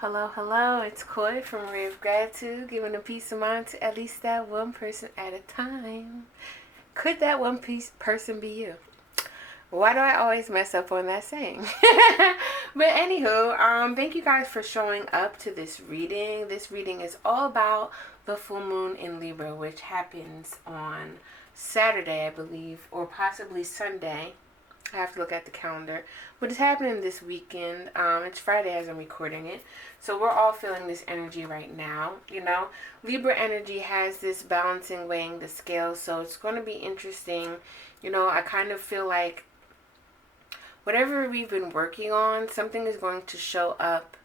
Hello, hello, it's Koi from Ray of Gratitude, giving a peace of mind to at least that one person at a time. Could that person be you? Why do I always mess up on that saying? But anywho, thank you guys for showing up to this reading. This reading is all about the full moon in Libra, which happens on Saturday, I believe, or possibly Sunday. I have to look at the calendar. But it's happening this weekend. It's Friday as I'm recording it. So we're all feeling this energy right now, you know. Libra energy has this balancing, weighing the scales. So it's going to be interesting. You know, I kind of feel like whatever we've been working on, something is going to show up,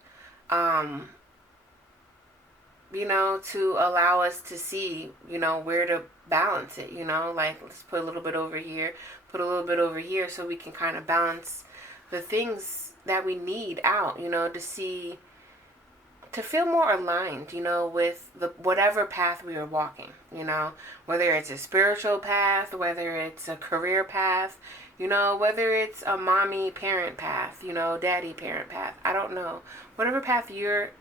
you know, to allow us to see, you know, where to balance it, you know, like let's put a little bit over here, put a little bit over here so we can kind of balance the things that we need out, you know, to see, to feel more aligned, you know, with the whatever path we are walking, you know, whether it's a spiritual path, whether it's a career path, you know, whether it's a mommy parent path, you know, daddy parent path, I don't know. Whatever path you're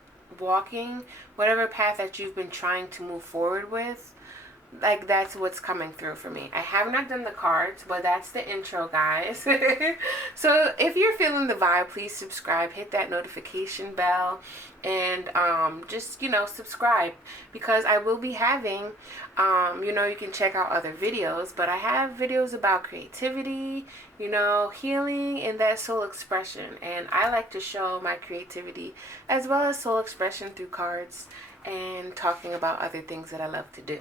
walking, whatever path that you've been trying to move forward with, like that's what's coming through for me. I have not done the cards, but that's the intro, guys. So if you're feeling the vibe, please subscribe, hit that notification bell, and just, you know, subscribe, because I will be having, you know, you can check out other videos, but I have videos about creativity, you know, healing, and that soul expression. And I like to show my creativity as well as soul expression through cards and talking about other things that I love to do.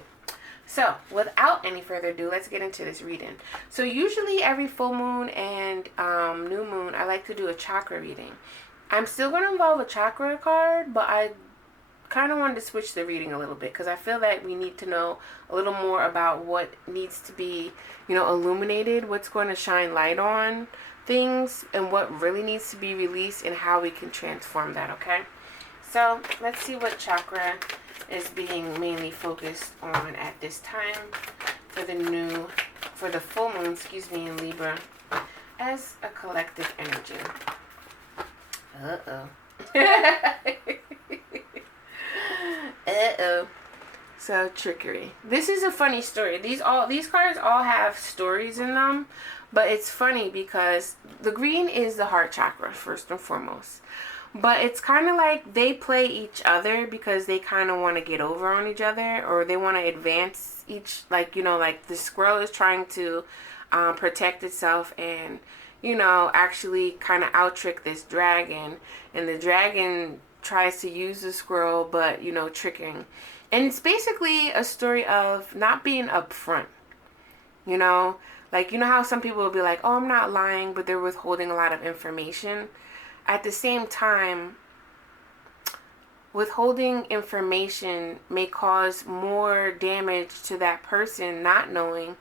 So, without any further ado, let's get into this reading. So, usually every full moon and new moon, I like to do a chakra reading. I'm still going to involve a chakra card, but I kind of wanted to switch the reading a little bit because I feel that we need to know a little more about what needs to be, you know, illuminated, what's going to shine light on things, and what really needs to be released and how we can transform that, okay? So, let's see what chakra is being mainly focused on at this time for the full moon, in Libra, as a collective energy. So, trickery. This is a funny story. These cards all have stories in them, but it's funny because the green is the heart chakra first and foremost. But it's kind of like they play each other because they kind of want to get over on each other, or they want to advance each, like, you know, like the squirrel is trying to protect itself and, you know, actually kind of out-trick this dragon. And the dragon tries to use the squirrel, but, you know, tricking. And it's basically a story of not being upfront, you know? Like, you know how some people will be like, oh, I'm not lying, but they're withholding a lot of information. At the same time, withholding information may cause more damage to that person not knowing,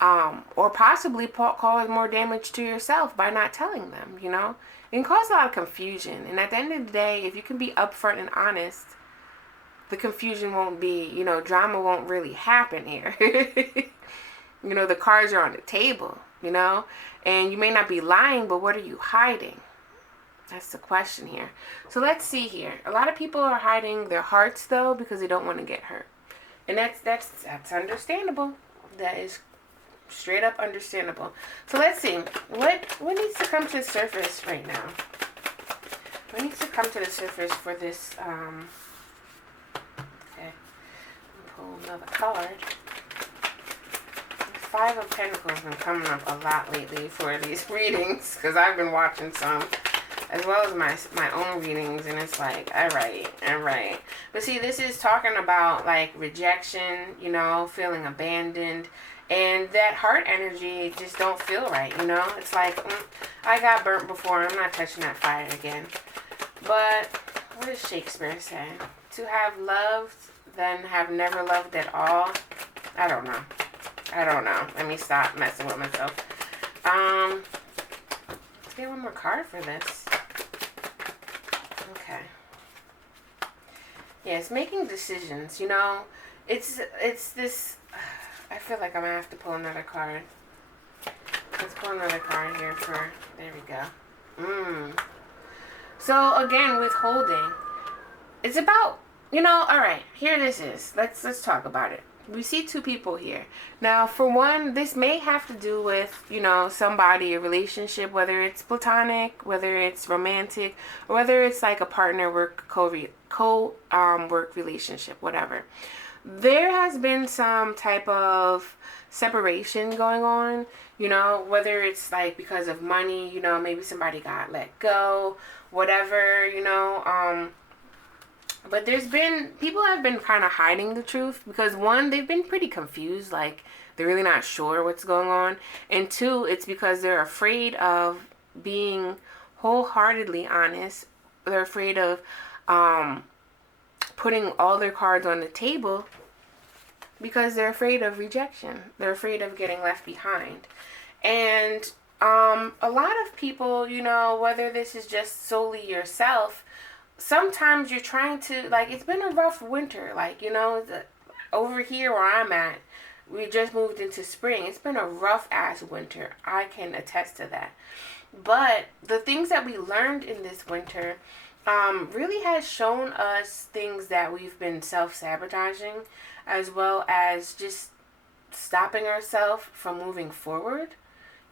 or possibly cause more damage to yourself by not telling them, you know? It can cause a lot of confusion. And at the end of the day, if you can be upfront and honest, the confusion won't be, you know, drama won't really happen here. You know, the cards are on the table, you know? And you may not be lying, but what are you hiding? That's the question here. So let's see here. A lot of people are hiding their hearts, though, because they don't want to get hurt. And that's understandable. That is straight up understandable. So let's see. What needs to come to the surface right now? What needs to come to the surface for this? Okay. Pull another card. The Five of Pentacles has been coming up a lot lately for these readings because I've been watching some, as well as my own readings, and it's like, all right. But see, this is talking about like rejection, you know, feeling abandoned, and that heart energy just don't feel right, you know. It's like, I got burnt before, I'm not touching that fire again. But what does Shakespeare say? To have loved, then have never loved at all. I don't know. Let me stop messing with myself. Let's get one more card for this. Okay. Yeah, it's making decisions, you know. It's this, I feel like I'm gonna have to pull another card. Let's pull another card here for, there we go. So again, withholding. it's about, all right, here this is. Let's talk about it. We see two people here. Now, for one, this may have to do with, somebody, a relationship, whether it's platonic, whether it's romantic, or whether it's like a partner work work relationship, whatever. There has been some type of separation going on, whether it's like because of money, maybe somebody got let go, whatever, but people have been kind of hiding the truth because one, they've been pretty confused, like they're really not sure what's going on. And two, it's because they're afraid of being wholeheartedly honest. They're afraid of putting all their cards on the table because they're afraid of rejection. They're afraid of getting left behind. And a lot of people, whether this is just solely yourself, sometimes you're trying to, like, it's been a rough winter, like, over here where I'm at, we just moved into spring. It's been a rough ass winter. I can attest to that. But the things that we learned in this winter really has shown us things that we've been self-sabotaging, as well as just stopping ourselves from moving forward.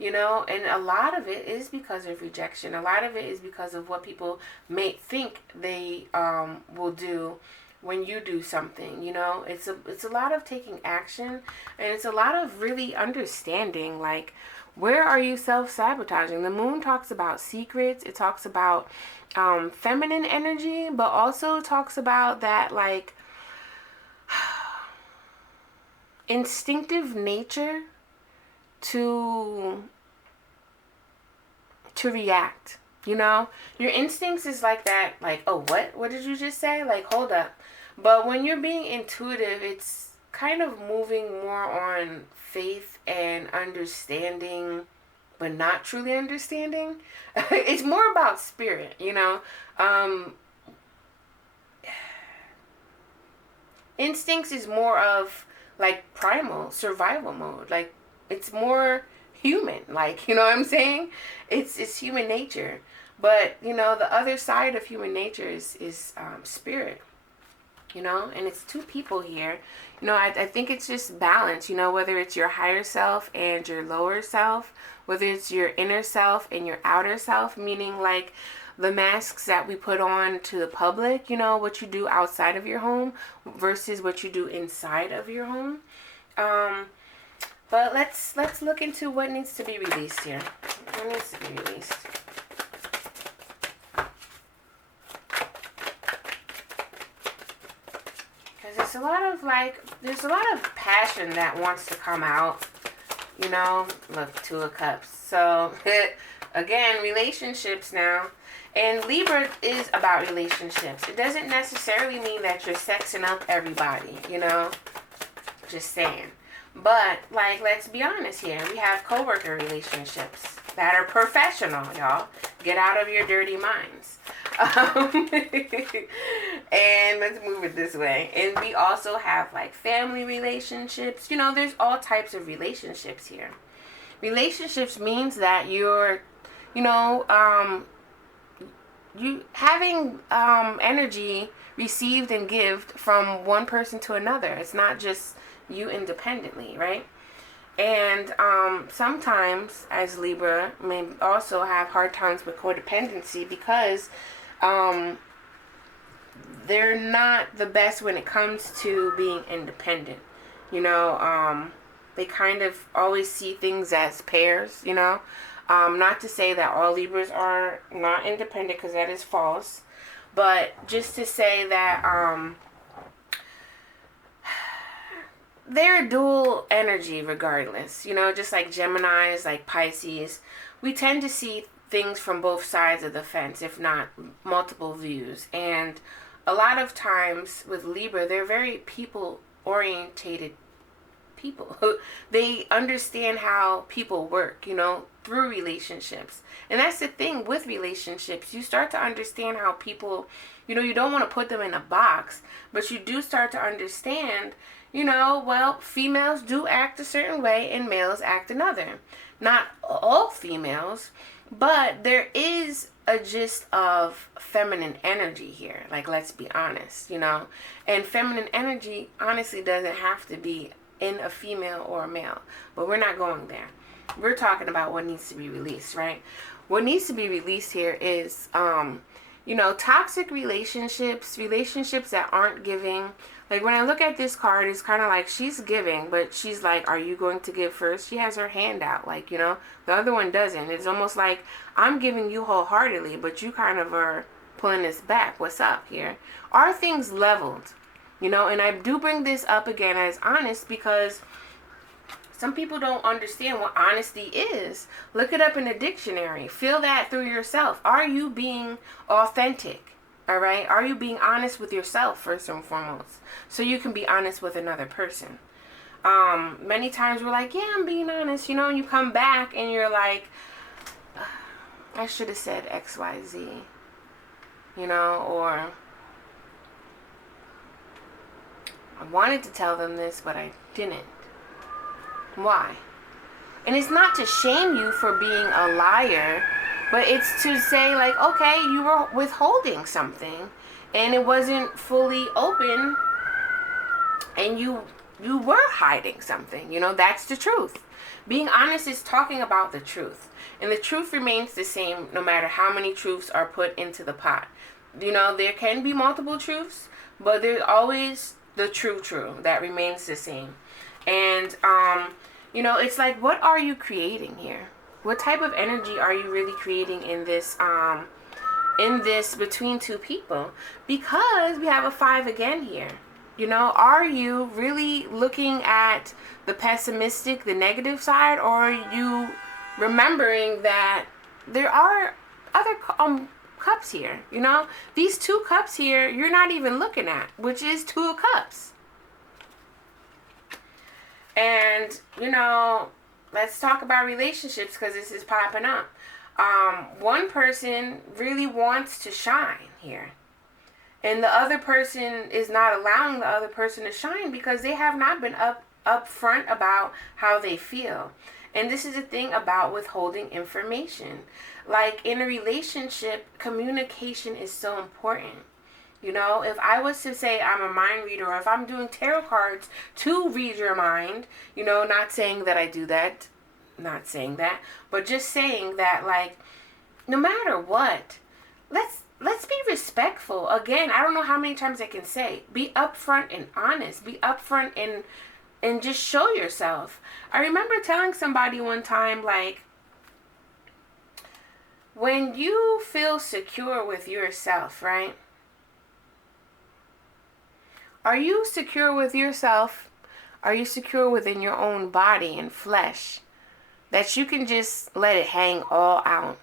And a lot of it is because of rejection. A lot of it is because of what people may think they will do when you do something. It's a lot of taking action, and it's a lot of really understanding, like, where are you self-sabotaging? The moon talks about secrets. It talks about feminine energy, but also talks about that, like, instinctive nature to react. Your instincts is like that, like, oh, what did you just say? Like, hold up. But when you're being intuitive, it's kind of moving more on faith and understanding, but not truly understanding. It's more about spirit. Instincts is more of like primal survival mode. Like, it's more human, like, what I'm saying? It's human nature. But the other side of human nature is spirit, and it's two people here. I think it's just balance, whether it's your higher self and your lower self, whether it's your inner self and your outer self, meaning like the masks that we put on to the public, what you do outside of your home versus what you do inside of your home. But let's look into what needs to be released here. What needs to be released? Because there's a lot of passion that wants to come out. Look, Two of Cups. So, again, relationships now. And Libra is about relationships. It doesn't necessarily mean that you're sexing up everybody, Just saying. But, like, let's be honest here. We have coworker relationships that are professional, y'all. Get out of your dirty minds. And let's move it this way. And we also have, like, family relationships. There's all types of relationships here. Relationships means that you're, you having energy received and given from one person to another. It's not just you independently, right? And sometimes, as Libra, may also have hard times with codependency because they're not the best when it comes to being independent. They kind of always see things as pairs, not to say that all Libras are not independent, because that is false, but just to say that they're dual energy regardless. Just like Geminis, like Pisces, we tend to see things from both sides of the fence, if not multiple views. And a lot of times with Libra, they're very people-orientated people. They understand how people work, through relationships. And that's the thing with relationships. You start to understand how people, you don't want to put them in a box, but you do start to understand, females do act a certain way and males act another. Not all females, but there is a gist of feminine energy here. Like, let's be honest, you know. And feminine energy honestly doesn't have to be in a female or a male. But we're not going there. We're talking about what needs to be released, right? What needs to be released here is, you know, toxic relationships, relationships that aren't giving. Like, when I look at this card, it's kind of like she's giving, but she's like, are you going to give first? She has her hand out, like, you know, the other one doesn't. It's almost like I'm giving you wholeheartedly, but you kind of are pulling this back. What's up here? Are things leveled? You know, and I do bring this up again as honest because some people don't understand what honesty is. Look it up in a dictionary. Feel that through yourself. Are you being authentic? All right? Are you being honest with yourself first and foremost? So you can be honest with another person. Many times we're like, yeah, I'm being honest, you know, and you come back and you're like, I should have said X, Y, Z, you know, or I wanted to tell them this, but I didn't. Why? And it's not to shame you for being a liar, but it's to say, like, okay, you were withholding something and it wasn't fully open and you were hiding something. You know, that's the truth. Being honest is talking about the truth. And the truth remains the same no matter how many truths are put into the pot. You know, there can be multiple truths, but there's always the true that remains the same. And, you know, it's like, what are you creating here? What type of energy are you really creating in this between two people? Because we have a 5 again here. You know, are you really looking at the pessimistic, the negative side, or are you remembering that there are other cups here? You know, these 2 cups here, you're not even looking at, which is 2 of cups. And, you know, let's talk about relationships because this is popping up. One person really wants to shine here. And the other person is not allowing the other person to shine because they have not been upfront about how they feel. And this is the thing about withholding information. Like, in a relationship, communication is so important. You know, if I was to say I'm a mind reader, or if I'm doing tarot cards to read your mind, you know, not saying that I do that, not saying that, but just saying that, like, no matter what, let's be respectful. Again, I don't know how many times I can say, be upfront and honest, be upfront and just show yourself. I remember telling somebody one time, like, when you feel secure with yourself, right? Are you secure with yourself? Are you secure within your own body and flesh? That you can just let it hang all out.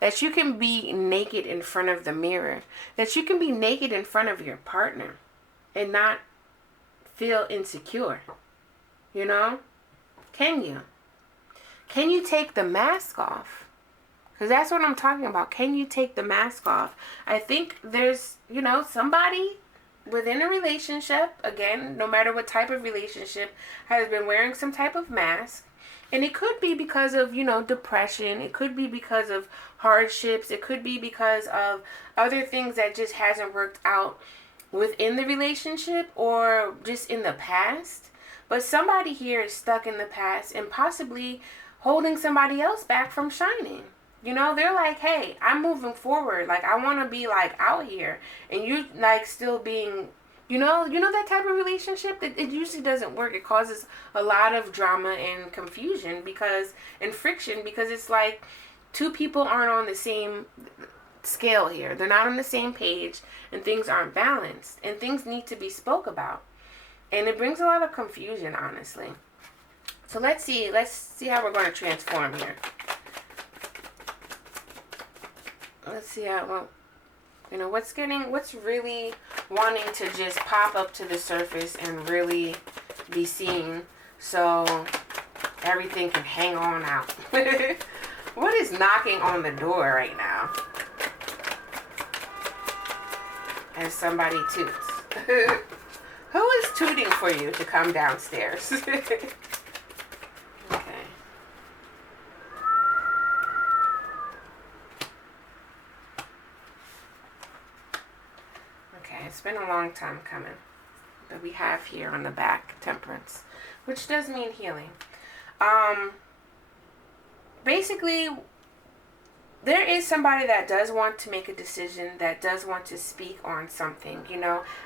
That you can be naked in front of the mirror. That you can be naked in front of your partner and not feel insecure. You know? Can you? Can you take the mask off? Because that's what I'm talking about. Can you take the mask off? I think there's, you know, somebody within a relationship, again, no matter what type of relationship, has been wearing some type of mask. And it could be because of, you know, depression. It could be because of hardships. It could be because of other things that just hasn't worked out within the relationship or just in the past. But somebody here is stuck in the past and possibly holding somebody else back from shining. You know, they're like, hey, I'm moving forward. Like, I want to be, like, out here. And you, like, still being, you know that type of relationship? It usually doesn't work. It causes a lot of drama and confusion and friction because it's like 2 people aren't on the same scale here. They're not on the same page and things aren't balanced. And things need to be spoke about. And it brings a lot of confusion, honestly. So let's see how we're going to transform here. Let's see how, well, you know, what's really wanting to just pop up to the surface and really be seen so everything can hang on out. What is knocking on the door right now? As somebody toots. Who is tooting for you to come downstairs? it's been a long time coming. But we have here on the back Temperance, which does mean healing. Basically, there is somebody that does want to make a decision, that does want to speak on something,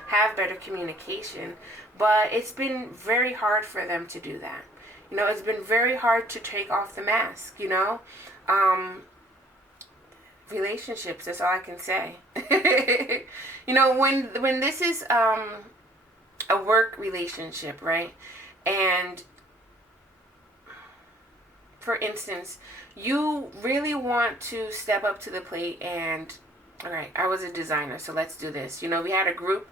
have better communication, but it's been very hard for them to do that. It's been very hard to take off the mask, relationships, that's all I can say. When this is a work relationship, right? And for instance, you really want to step up to the plate and, all right, I was a designer, so let's do this. We had a group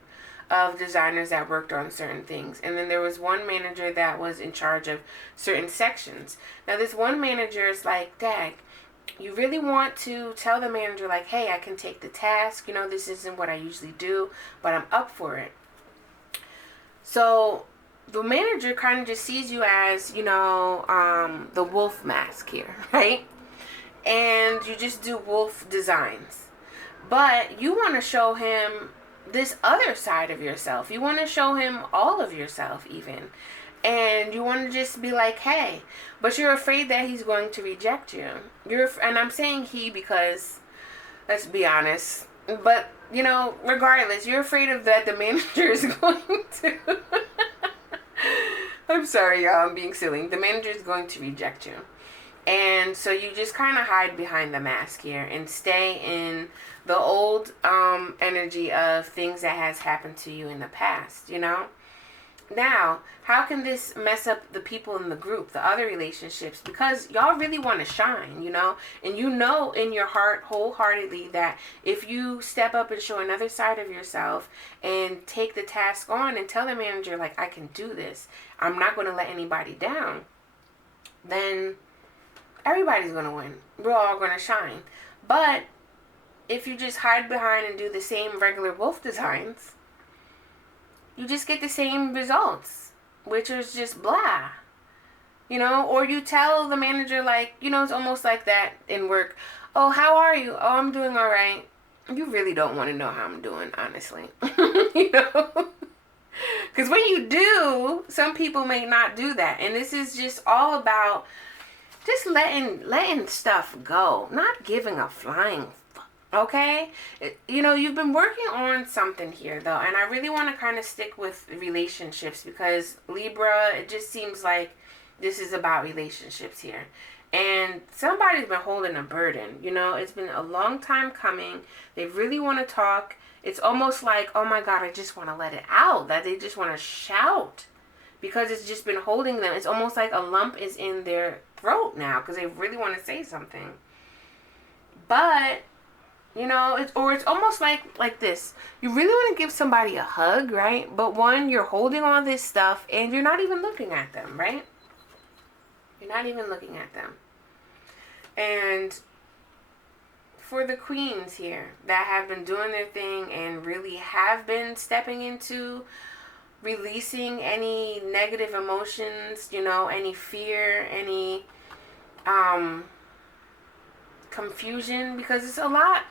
of designers that worked on certain things. And then there was one manager that was in charge of certain sections. Now, this one manager is like, Dag, you really want to tell the manager, like, hey, I can take the task. This isn't what I usually do, but I'm up for it. So the manager kind of just sees you as, the wolf mask here, right? And you just do wolf designs. But you want to show him this other side of yourself. You want to show him all of yourself even. And you want to just be like, hey, but you're afraid that he's going to reject you. And I'm saying he because, let's be honest, but, regardless, you're afraid of that the manager is going to... I'm sorry, y'all, I'm being silly. The manager is going to reject you. And so you just kind of hide behind the mask here and stay in the old energy of things that has happened to you in the past, Now, how can this mess up the people in the group, the other relationships? Because y'all really want to shine, And in your heart wholeheartedly that if you step up and show another side of yourself and take the task on and tell the manager, like, I can do this, I'm not going to let anybody down, then everybody's going to win. We're all going to shine. But if you just hide behind and do the same regular wolf designs, you just get the same results, which is just blah. Or you tell the manager, like, it's almost like that in work. Oh, how are you? Oh, I'm doing all right. You really don't want to know how I'm doing, honestly. Because when you do, some people may not do that. And this is just all about just letting stuff go, not giving a flying fuck, okay? You've been working on something here, though, and I really want to kind of stick with relationships because Libra, it just seems like this is about relationships here. And somebody's been holding a burden, it's been a long time coming. They really want to talk. It's almost like, oh my God, I just want to let it out, that they just want to shout because it's just been holding them. It's almost like a lump is in their throat now because they really want to say something. But, it's almost like this. You really want to give somebody a hug, right? But one, you're holding all this stuff and you're not even looking at them, right? You're not even looking at them. And for the queens here that have been doing their thing and really have been stepping into releasing any negative emotions, any fear, any confusion, because it's a lot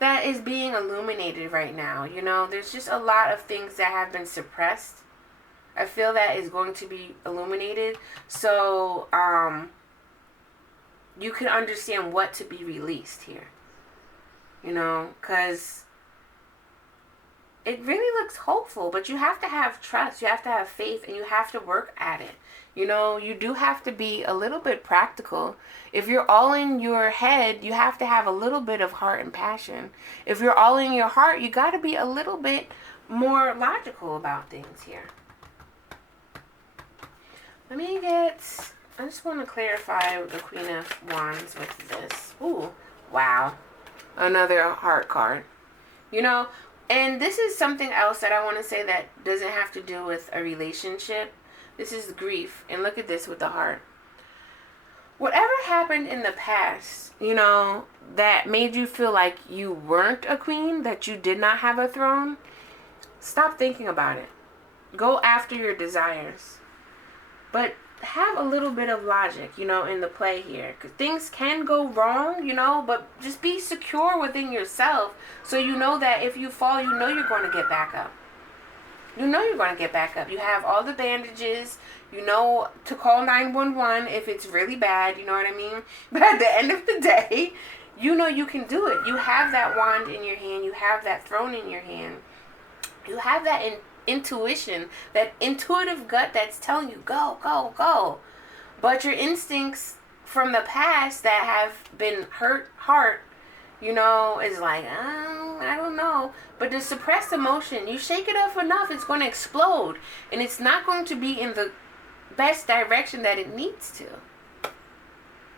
that is being illuminated right now. There's just a lot of things that have been suppressed. I feel that is going to be illuminated, so you can understand what to be released here. Because it really looks hopeful, but you have to have trust, you have to have faith, and you have to work at it. You do have to be a little bit practical. If you're all in your head, you have to have a little bit of heart and passion. If you're all in your heart, you got to be a little bit more logical about things here. I just want to clarify the Queen of Wands with this. Ooh, wow. Another heart card. And this is something else that I want to say that doesn't have to do with a relationship. This is grief. And look at this with the heart. Whatever happened in the past, that made you feel like you weren't a queen, that you did not have a throne, stop thinking about it. Go after your desires. But have a little bit of logic, you know, in the play here. Because things can go wrong, you know, but just be secure within yourself so you know that if you fall, you know you're going to get back up. You know you're going to get back up. You have all the bandages. You know to call 911 if it's really bad. You know what I mean? But at the end of the day, you know you can do it. You have that wand in your hand. You have that throne in your hand. You have that intuition, that intuitive gut that's telling you, go, go, go. But your instincts from the past that have been heart, you know, is like, I don't know. But the suppressed emotion, you shake it off enough, it's going to explode. And it's not going to be in the best direction that it needs to.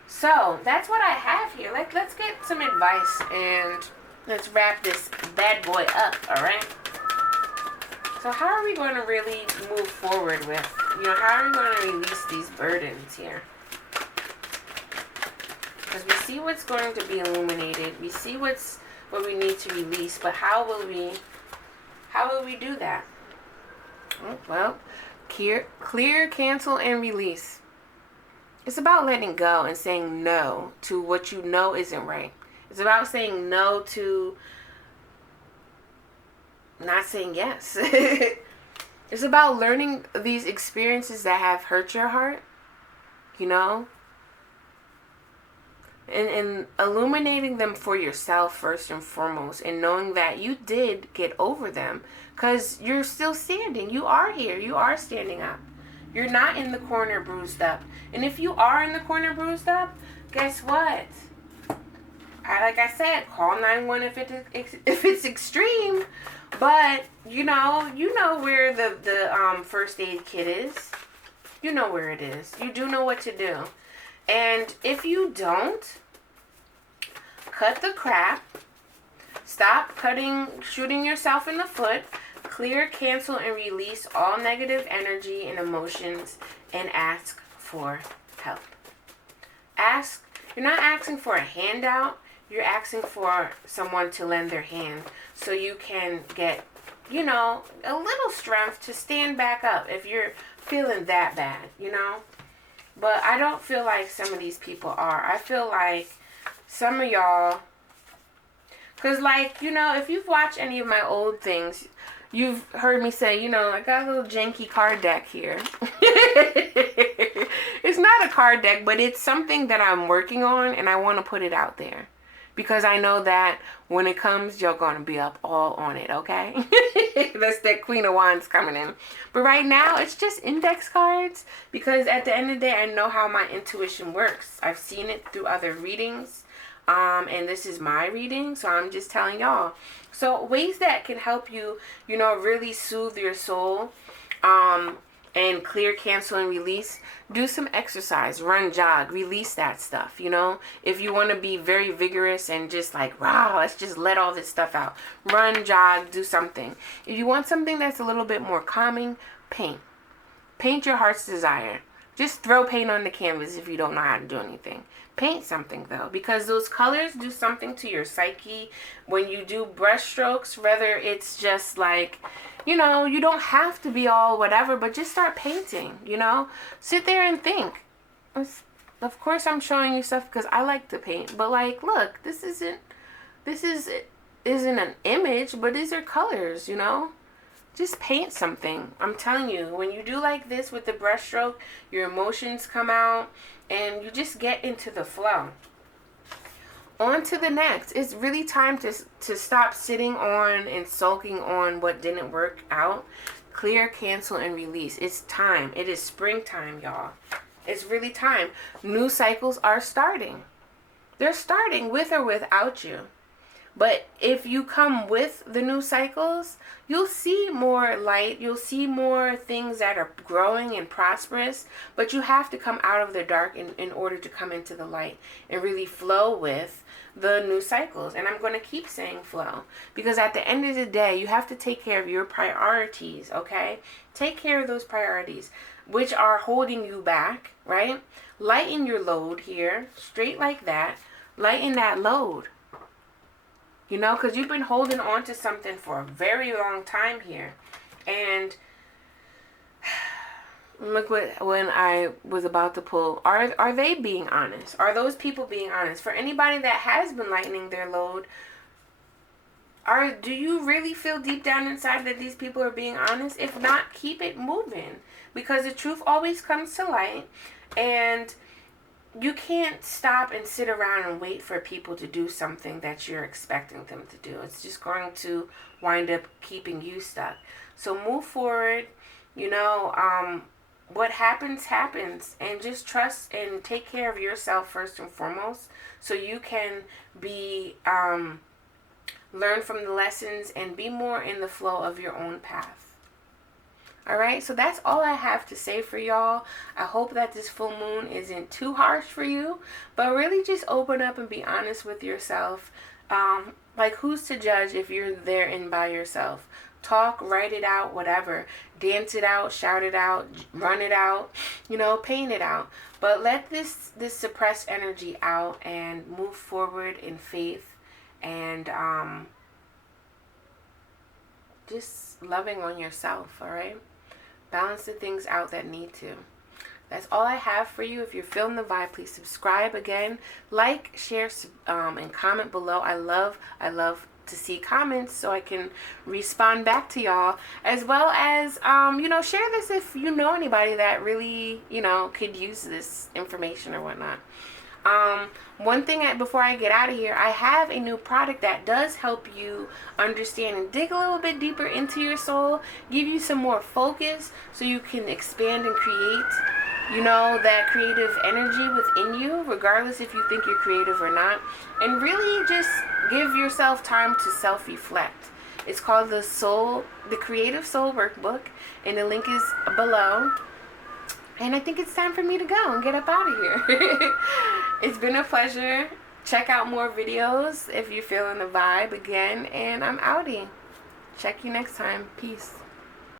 So, that's what I have here. Let's get some advice and let's wrap this bad boy up, alright? So how are we going to really move forward with, you know, how are we going to release these burdens here? Because we see what's going to be illuminated. We see what we need to release, but how will we do that? Well, clear, cancel, and release. It's about letting go and saying no to what you know isn't right. It's about saying no to not saying yes. It's about learning these experiences that have hurt your heart, you know, and illuminating them for yourself first and foremost, and knowing that you did get over them because you're still standing. You are here. You are standing up. You're not in the corner bruised up. And if you are in the corner bruised up, guess what? Like I said, call 911 if it's extreme. But you know where the first aid kit is. You know where it is. You do know what to do. And if you don't, cut the crap. Stop shooting yourself in the foot. Clear, cancel, and release all negative energy and emotions, and ask for help. You're not asking for a handout. You're asking for someone to lend their hand so you can get, you know, a little strength to stand back up if you're feeling that bad, you know. But I don't feel like some of these people are. I feel like some of y'all, because, like, you know, if you've watched any of my old things, you've heard me say, you know, I got a little janky card deck here. It's not a card deck, but it's something that I'm working on, and I want to put it out there. Because I know that when it comes, you're going to be up all on it, okay? That's that Queen of Wands coming in. But right now, it's just index cards. Because at the end of the day, I know how my intuition works. I've seen it through other readings. And this is my reading, so I'm just telling y'all. So ways that can help you, you know, really soothe your soul. And clear, cancel, and release. Do some exercise, run, jog, release that stuff, you know. If you want to be very vigorous and just like, wow, let's just let all this stuff out. Run, jog, do something. If you want something that's a little bit more calming, paint. Paint your heart's desire. Just throw paint on the canvas if you don't know how to do anything. Paint something though, because those colors do something to your psyche. When you do brush strokes, whether it's just like, you know, you don't have to be all whatever, but just start painting, you know. Sit there and think. Of course I'm showing you stuff because I like to paint, but like, look, this isn't an image, but these are colors, you know. Just paint something. I'm telling you, when you do like this with the brush stroke, your emotions come out and you just get into the flow. On to the next. It's really time to stop sitting on and sulking on what didn't work out. Clear, cancel, and release. It's time. It is springtime, y'all. It's really time. New cycles are starting. They're starting with or without you. But if you come with the new cycles, you'll see more light. You'll see more things that are growing and prosperous. But you have to come out of the dark in order to come into the light and really flow with the new cycles. And I'm going to keep saying flow. Because at the end of the day, you have to take care of your priorities, okay? Take care of those priorities, which are holding you back, right? Lighten your load here, straight like that. Lighten that load. You know, because you've been holding on to something for a very long time here. And Look what when I was about to pull. Are they being honest? Are those people being honest? For anybody that has been lightening their load, do you really feel deep down inside that these people are being honest? If not, keep it moving, because the truth always comes to light, and you can't stop and sit around and wait for people to do something that you're expecting them to do. It's just going to wind up keeping you stuck. So move forward. You know, what happens, happens. And just trust and take care of yourself first and foremost, so you can be, learn from the lessons and be more in the flow of your own path. Alright, so that's all I have to say for y'all. I hope that this full moon isn't too harsh for you, but really just open up and be honest with yourself. Like, who's to judge if you're there and by yourself? Talk, write it out, whatever. Dance it out, shout it out, run it out, you know, paint it out. But let this suppressed energy out and move forward in faith, and just loving on yourself, alright? Balance the things out that need to. That's all I have for you. If you're feeling the vibe, please subscribe again. Like, share, and comment below. I love to see comments so I can respond back to y'all. As well as, you know, share this if you know anybody that really, you know, could use this information or whatnot. One thing before I get out of here, I have a new product that does help you understand and dig a little bit deeper into your soul, give you some more focus so you can expand and create, you know, that creative energy within you, regardless if you think you're creative or not, and really just give yourself time to self-reflect. It's called the Creative Soul Workbook, and the link is below. And I think it's time for me to go and get up out of here. It's been a pleasure. Check out more videos if you're feeling the vibe again. And I'm outie. Check you next time. Peace.